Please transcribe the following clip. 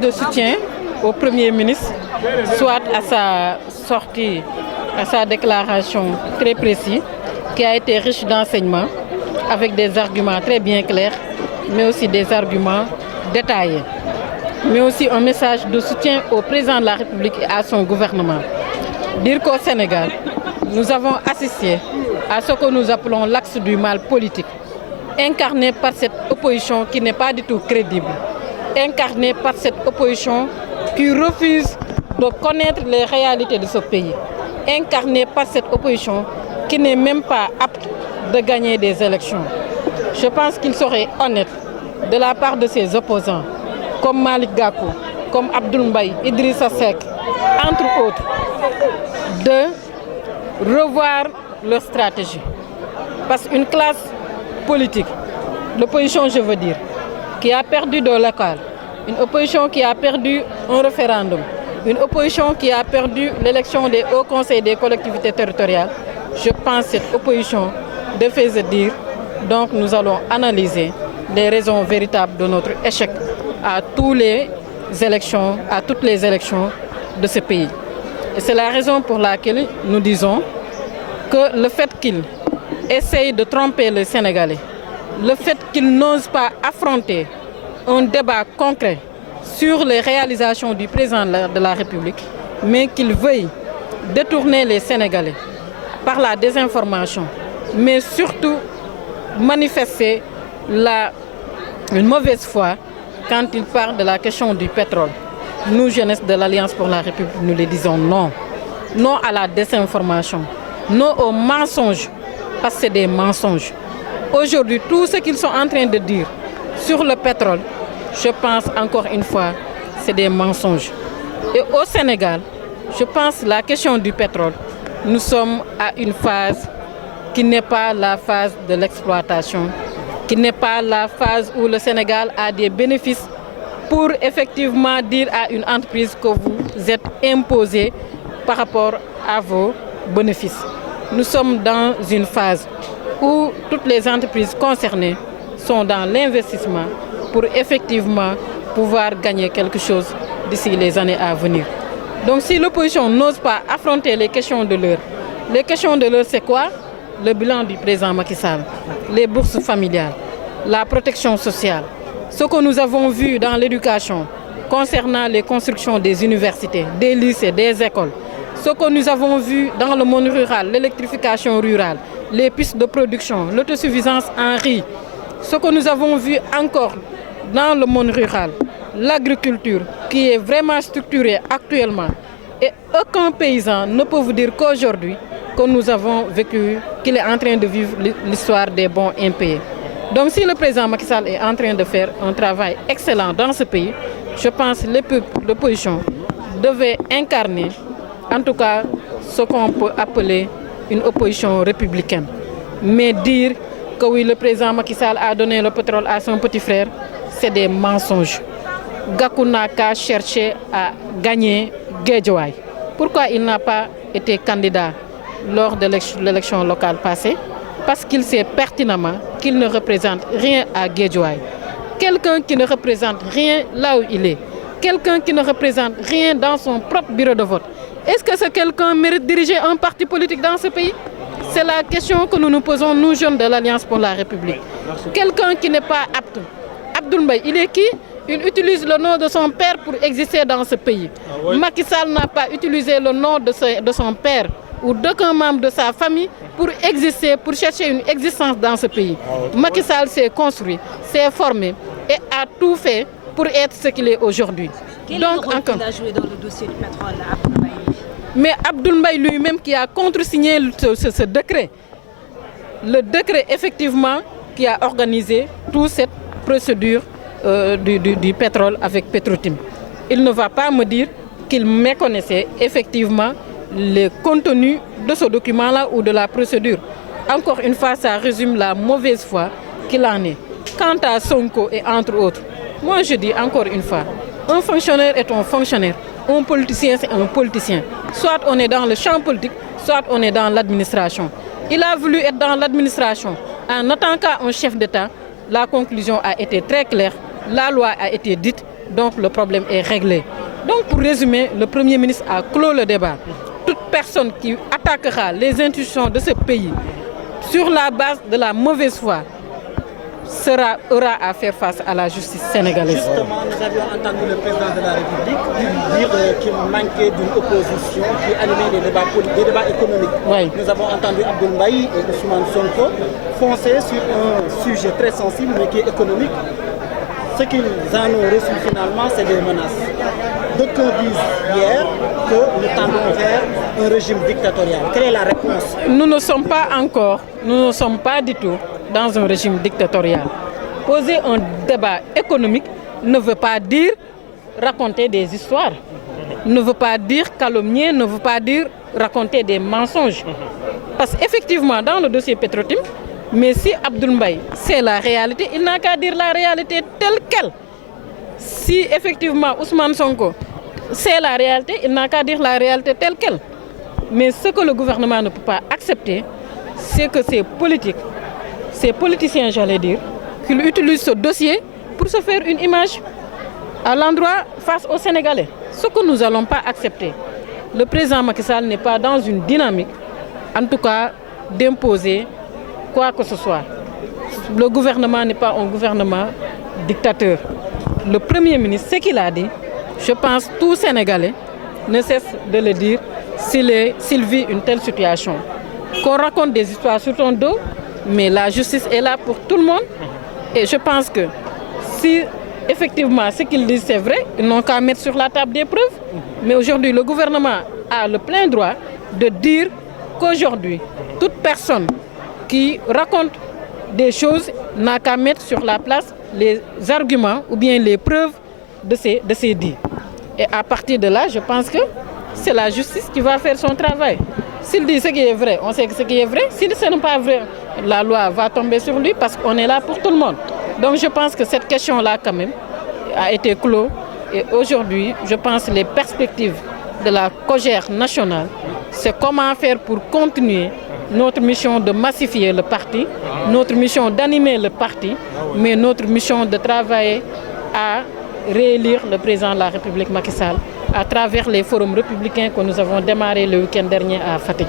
De soutien au Premier ministre, soit à sa sortie, à sa déclaration très précise, qui a été riche d'enseignements, avec des arguments très bien clairs, mais aussi des arguments détaillés. Mais aussi un message de soutien au président de la République et à son gouvernement. Dire qu'au Sénégal, nous avons assisté à ce que nous appelons l'axe du mal politique, incarné par cette opposition qui n'est pas du tout crédible, incarné par cette opposition qui refuse de connaître les réalités de ce pays, incarné par cette opposition qui n'est même pas apte de gagner des élections. Je pense qu'il serait honnête de la part de ses opposants, comme Malick Gakou, comme Abdoul Mbaye, Idrissa Seck, entre autres, de revoir leur stratégie. Parce qu'une classe politique, l'opposition je veux dire, qui a perdu de local, une opposition qui a perdu un référendum, une opposition qui a perdu l'élection des hauts conseils des collectivités territoriales, je pense que cette opposition devait se dire, donc nous allons analyser les raisons véritables de notre échec à toutes les élections de ce pays. Et c'est la raison pour laquelle nous disons que le fait qu'il essaye de tromper les Sénégalais, le fait qu'il n'ose pas affronter un débat concret sur les réalisations du président de la République, mais qu'il veuille détourner les Sénégalais par la désinformation, mais surtout manifester une mauvaise foi quand il parle de la question du pétrole. Nous, jeunesse de l'Alliance pour la République, nous le disons non. Non à la désinformation, non aux mensonges, parce que c'est des mensonges. Aujourd'hui, tout ce qu'ils sont en train de dire sur le pétrole, je pense encore une fois, c'est des mensonges. Et au Sénégal, je pense que la question du pétrole, nous sommes à une phase qui n'est pas la phase de l'exploitation, qui n'est pas la phase où le Sénégal a des bénéfices pour effectivement dire à une entreprise que vous êtes imposé par rapport à vos bénéfices. Nous sommes dans une phase où toutes les entreprises concernées sont dans l'investissement pour effectivement pouvoir gagner quelque chose d'ici les années à venir. Donc si l'opposition n'ose pas affronter les questions de l'heure, c'est quoi? Le bilan du président Macky Sall, les bourses familiales, la protection sociale, ce que nous avons vu dans l'éducation concernant les constructions des universités, des lycées, des écoles, ce que nous avons vu dans le monde rural, l'électrification rurale, les pistes de production, l'autosuffisance en riz, ce que nous avons vu encore dans le monde rural, l'agriculture qui est vraiment structurée actuellement. Et aucun paysan ne peut vous dire qu'aujourd'hui, que nous avons vécu, qu'il est en train de vivre l'histoire des bons impayés. Donc si le président Macky Sall est en train de faire un travail excellent dans ce pays, je pense que l'opposition devait incarner en tout cas ce qu'on peut appeler une opposition républicaine. Mais dire que oui, le président Macky Sall a donné le pétrole à son petit frère, c'est des mensonges. Gakou n'a qu'à chercher à gagner Guédiawaye. Pourquoi il n'a pas été candidat lors de l'élection locale passée? Parce qu'il sait pertinemment qu'il ne représente rien à Guédiawaye. Quelqu'un qui ne représente rien là où il est, quelqu'un qui ne représente rien dans son propre bureau de vote. Est-ce que ce quelqu'un mérite de diriger un parti politique dans ce pays? C'est la question que nous nous posons, nous jeunes de l'Alliance pour la République. Quelqu'un qui n'est pas apte. Abdoul Mbaye, il est qui? Il utilise le nom de son père pour exister dans ce pays. Macky Sall n'a pas utilisé le nom de son père ou d'aucun membre de sa famille pour exister, pour chercher une existence dans ce pays. Macky Sall s'est construit, s'est formé et a tout fait pour être ce qu'il est aujourd'hui. Quel est le rôle qu'il a joué dans le dossier du pétrole, Abdoul Mbaye? Mais Abdoul Mbaye lui-même qui a contresigné ce décret, le décret effectivement qui a organisé toute cette procédure du pétrole avec Petrotim. Il ne va pas me dire qu'il méconnaissait effectivement les contenus de ce document-là ou de la procédure. Encore une fois, ça résume la mauvaise foi qu'il en est. Quant à Sonko et entre autres, moi je dis encore une fois, un fonctionnaire est un fonctionnaire, un politicien c'est un politicien. Soit on est dans le champ politique, soit on est dans l'administration. Il a voulu être dans l'administration en attaquant un chef d'État. La conclusion a été très claire, la loi a été dite donc le problème est réglé. Donc pour résumer, le Premier ministre a clos le débat. Toute personne qui attaquera les institutions de ce pays sur la base de la mauvaise foi aura à faire face à la justice sénégalaise. Justement, nous avions entendu le président de la République dire qu'il manquait d'une opposition qui animait les débats économiques. Oui. Nous avons entendu Abdoul Mbaye et Ousmane Sonko foncer sur un sujet très sensible mais qui est économique. Ce qu'ils en ont reçu finalement, c'est des menaces. D'aucuns disent hier que nous tendons vers un régime dictatorial. Quelle est la réponse? Nous ne sommes pas du tout dans un régime dictatorial. Poser un débat économique ne veut pas dire raconter des histoires, ne veut pas dire calomnier, ne veut pas dire raconter des mensonges. Parce qu'effectivement, dans le dossier Petro-Tim, mais si Abdoul Mbaye c'est la réalité, il n'a qu'à dire la réalité telle qu'elle. Si effectivement Ousmane Sonko c'est la réalité, il n'a qu'à dire la réalité telle qu'elle. Mais ce que le gouvernement ne peut pas accepter, c'est que ces politiciens, j'allais dire, qu'ils utilisent ce dossier pour se faire une image à l'endroit face aux Sénégalais. Ce que nous n'allons pas accepter. Le président Macky Sall n'est pas dans une dynamique, en tout cas, d'imposer quoi que ce soit. Le gouvernement n'est pas un gouvernement dictateur. Le Premier ministre, ce qu'il a dit, je pense que tout Sénégalais ne cesse de le dire s'il vit une telle situation. Qu'on raconte des histoires sur ton dos, mais la justice est là pour tout le monde. Et je pense que si effectivement ce qu'ils disent c'est vrai, ils n'ont qu'à mettre sur la table des preuves. Mais aujourd'hui, le gouvernement a le plein droit de dire qu'aujourd'hui, toute personne qui raconte des choses n'a qu'à mettre sur la place les arguments ou bien les preuves de ces dits. Et à partir de là, je pense que c'est la justice qui va faire son travail. S'il dit ce qui est vrai, on sait que ce qui est vrai. Si ce n'est pas vrai, la loi va tomber sur lui parce qu'on est là pour tout le monde. Donc je pense que cette question-là, quand même, a été clos. Et aujourd'hui, je pense que les perspectives de la COJER nationale, c'est comment faire pour continuer notre mission de massifier le parti, notre mission d'animer le parti, mais notre mission de travailler à réélire le président de la République Macky Sall à travers les forums républicains que nous avons démarrés le week-end dernier à Fatick.